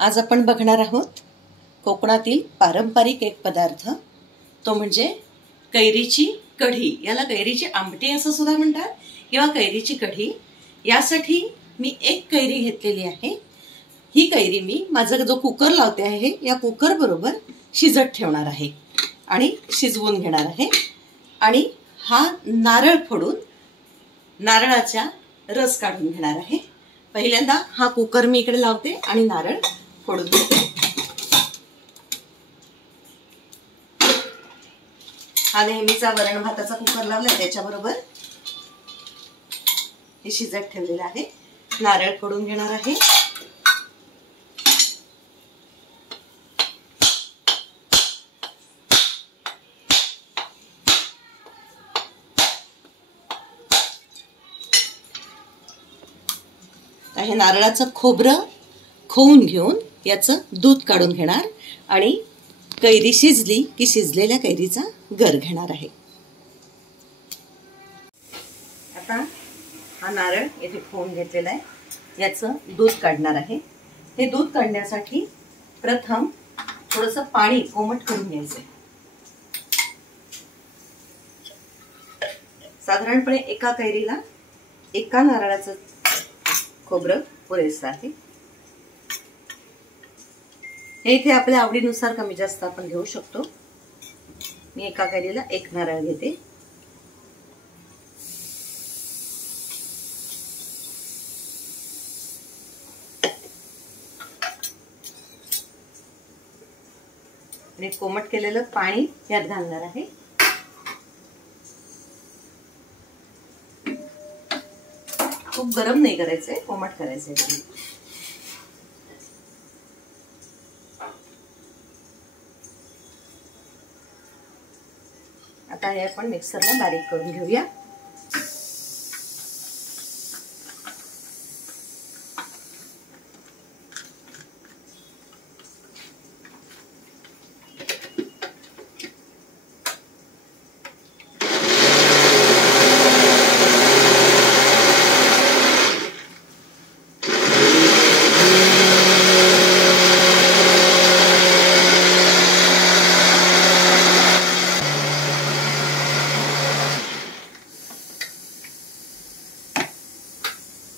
आज आपण बघणार आहोत कोकणातील पारंपरिक एक पदार्थ, तो म्हणजे कैरीची कढी। याला कैरीची आमटी असं सुद्धा म्हणतात किंवा कैरीची कढी। यासाठी मी एक कैरी घेतलेली आहे। ही कैरी मी माझा जो कुकर लावते आहे या कुकर बरोबर शिजत ठेवणार आहे आणि शिजवून घेणार आहे। आणि हा नारळ फोडून नारळाचा रस काढून घेणार आहे। पहिल्यांदा हा कुकर मी इकडे लावते आणि नारळ फोडून घेते। हा नेहमीचा वरण भाताचा कुकर लावला, त्याच्याबरोबर हे शिजत ठेवलेलं आहे। नारळ फोडून घेणार आहे। हे नारळाचं खोबरं खवून घेऊन याचं दूध काढून घेणार आणि कैरी शिजली की शिजलेल्या कैरीचा गर घेणार आहे। आता हा नारळ येथे खवून घेतलेला आहे, याचं दूध काढणार आहे। हे दूध काढण्यासाठी प्रथम थोडंसं पाणी कोमट करून घ्यायचं। साधारणपणे एका कैरीला एका नारळाचं खोबरं पुरेसं आहे। हे इथे आपल्या आवडीनुसार कमी जास्त आपण घेऊ शकतो। मी एका कैरीला एक नारळ घेते। आणि कोमट केलेलं पाणी यात घालणार आहे। खूप गरम नाही करायचंय, कोमट करायचंय। आता हे आपण मिक्सरला बारीक करून घेऊया।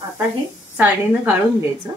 आता हे चाळणीनं गाळून घ्यायचं।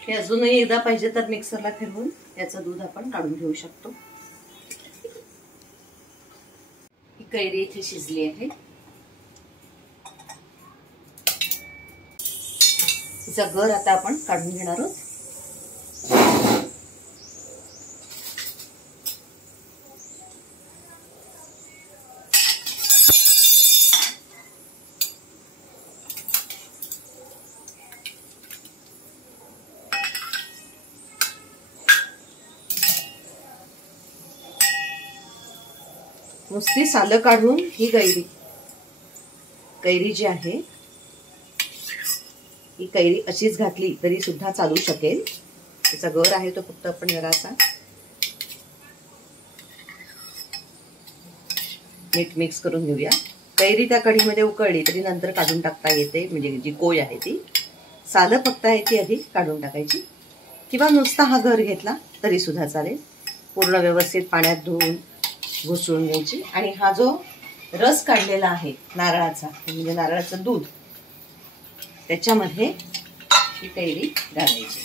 हे अजूनही एकदा पाहिजे तर मिक्सरला फिरवून याचं दूध आपण काढून घेऊ शकतो। ही कैरी इथे शिजली आहे। तिचा गर आता आपण काढून घेणार आहोत। नुसती सालं काढून ही कैरी जी आहे ही कैरी अशीच घातली तरी सुद्धा चालू शकेल। त्याचा गर आहे तो फक्त आपण जरासा नीट मिक्स करून घेऊया। कैरी त्या कढीमध्ये उकळली तरी नंतर काढून टाकता येते, म्हणजे जी कोय आहे ती सालं फक्त आहे ती आधी काढून टाकायची, किंवा नुसता हा गर घेतला तरी सुद्धा चालेल। पूर्ण व्यवस्थित पाण्यात धुवून घुसळून घ्यायची। आणि हा जो रस काढलेला आहे नारळाचा, म्हणजे नारळाचं दूध, त्याच्यामध्ये ही कैरी घालायची.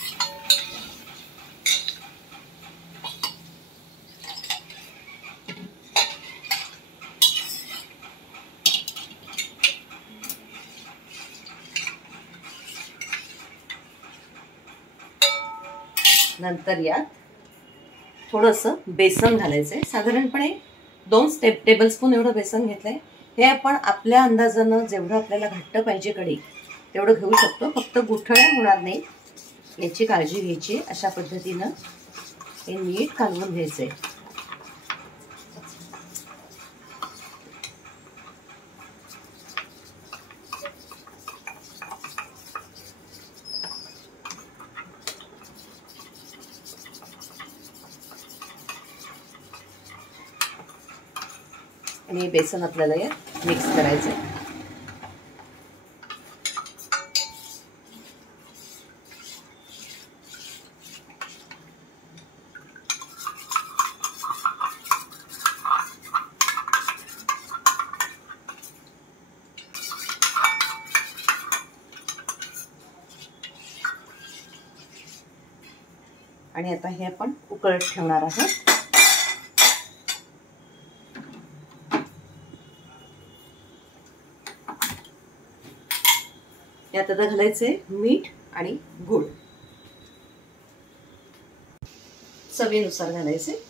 नंतर यात थोडंसं बेसन घालायचंय. साधारणपणे 2 टेबलस्पून एवढं बेसन घेतलंय. हे आपण आपल्या अंदाजानं जेवढं आपल्याला घट्ट पाहिजे कढी तेवढं घेऊ शकतो. फक्त गुठळ्या होणार नाही याची काळजी घ्यायची. अशा पद्धतीनं हे नीट कालवून घ्यायचंय. आणि बेसन आपल्याला या मिक्स करायचं आहे. आणि आता हे आपण उकळत ठेवणार आहोत. यात आता घालायचे मीठ आणि गूळ चवीनुसार घालायचे.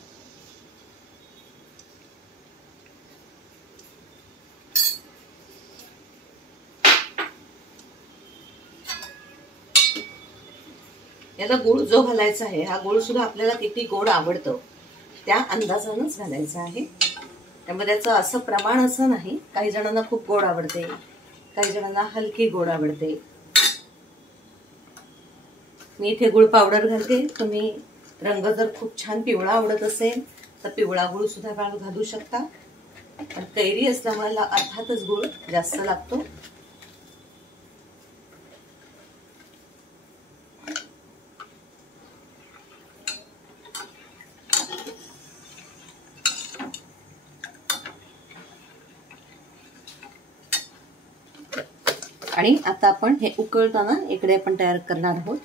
याला गूळ जो घालायचा आहे हा गूळ सुद्धा आपल्याला किती गोड आवडतं त्या अंदाजानंच घालायचा आहे. त्यामध्ये त्याचं असं प्रमाण असं नाही. काही जणांना खूप गोड आवडते, काही जणांना हलकी गोड आवडते. मी इथे गुळ पावडर घालते. तुम्ही रंग जर खूप छान पिवळा आवडत असेल तर पिवळा गुळ सुद्धा घालू शकता. पण कैरी असल्यामुळे अर्थातच गुळ जास्त लागतो. आणि आता आपण हे उकळताना इकडे आपण तयार करणार आहोत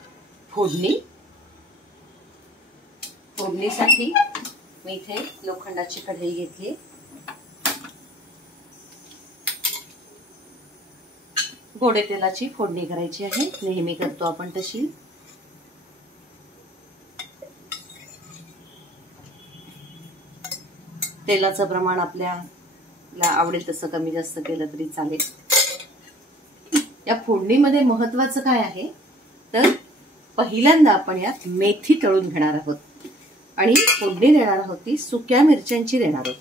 फोडणी. फोडणीसाठी मी इथे लोखंडाची कढई घेतली. गोडे तेलाची फोडणी करायची आहे. नेहमी करतो आपण तशी. तेलाचं प्रमाण आपल्याला आवडेल तसं कमी जास्त केलं तरी चालेल. या फोडणीमध्ये महत्वाचं काय आहे तर पहिल्यांदा आपण यात मेथी तळून घेणार आहोत आणि फोडणी देणार आहोत ती सुक्या मिरच्यांची देणार आहोत.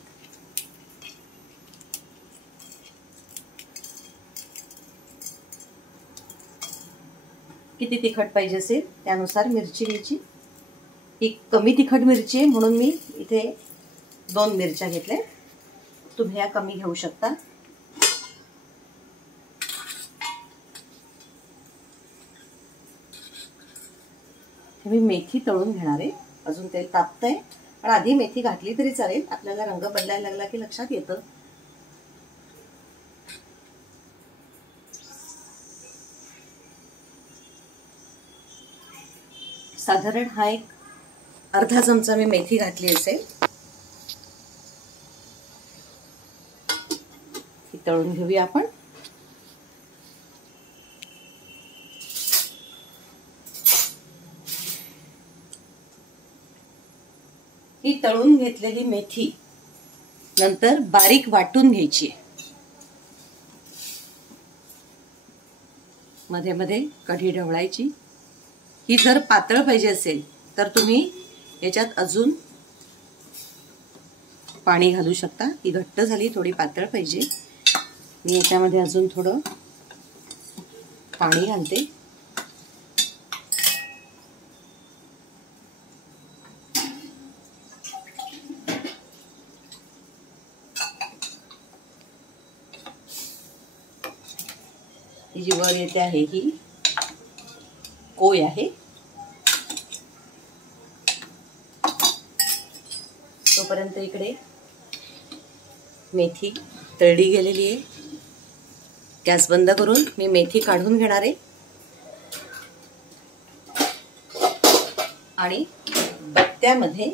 किती तिखट पाहिजे असेल त्यानुसार मिरची घ्यायची. ही कमी तिखट मिरची आहे म्हणून मी इथे 2 मिरच्या घेतल्या. तुम्ही या कमी घेऊ शकता. मी मेथी तळून घेणार आहे. अजून तेल तापतंय पण आधी मेथी घातली तरी चालेल. आपल्याला रंग बदलायला लागला की लक्षात येतं. साधारण हा एक अर्धा चमचा मी मेथी घातली असेल. ही तळून घेऊया आपण. ही तळून घेतलेली मेथी नंतर बारीक वाटून घ्यायची. मध्ये मध्ये कढी ढवळायची. ही जर पातळ पाहिजे असेल तर तुम्ही याच्यात अजून पाणी घालू शकता. ही घट्ट झाली, थोडी पातळ पाहिजे. मी याच्यामध्ये अजून थोडं पाणी घालते. ही जी वर येते आहे ही कोय आहे. तोपर्यंत इकडे मेथी तळली गेलेली आहे. गॅस बंद करून मी मेथी काढून घेणार आहे. आणि बत्त्यामध्ये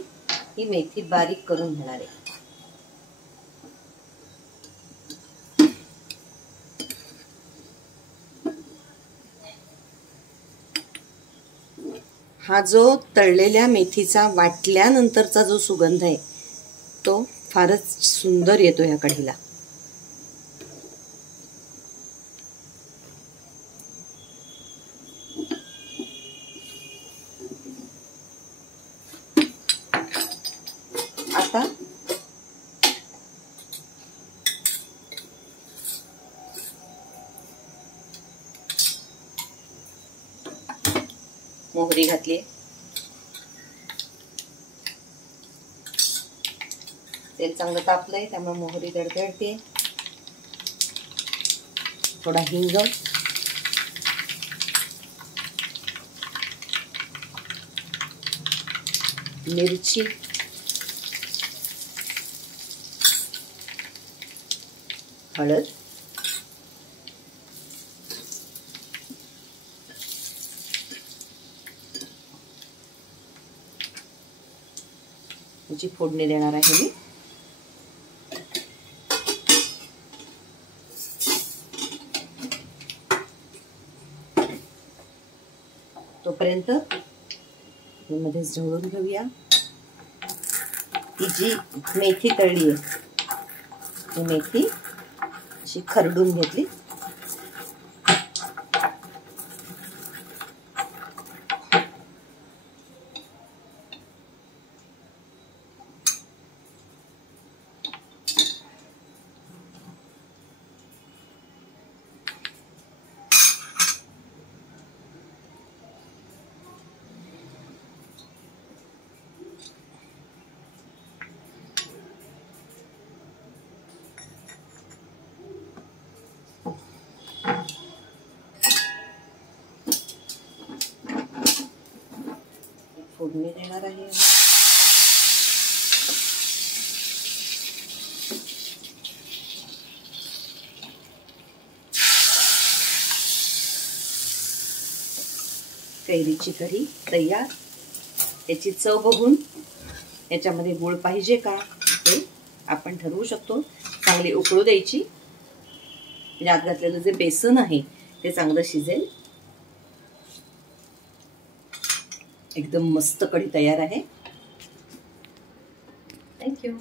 ही मेथी बारीक करून घेणार आहे. हा जो तळलेल्या मेथीचा वाटल्यानंतरचा जो सुगंध आहे तो फारच सुंदर येतो ह्या कढीला. आता मोहरी घातली. तेल चांगलं तापलंय त्यामुळे मोहरी तडतडते. थोडा हिंग, मिरची, हळद, याची फोडणी देणार आहे मी. तोपर्यंत मध्ये झोळून घेऊया. ही जी मेथी तळली आहे ही मेथी अशी खरडून घेतली. फोडणी देणार आहे. कैरीची कढी तयार. याची चव बघून याच्यामध्ये गूळ पाहिजे का हे आपण ठरवू शकतो. चांगली उकळू द्यायची म्हणजे आत घातलेलं जे बेसन आहे ते चांगलं शिजेल. एकदम मस्त कढी तयार आहे. थँक्यू.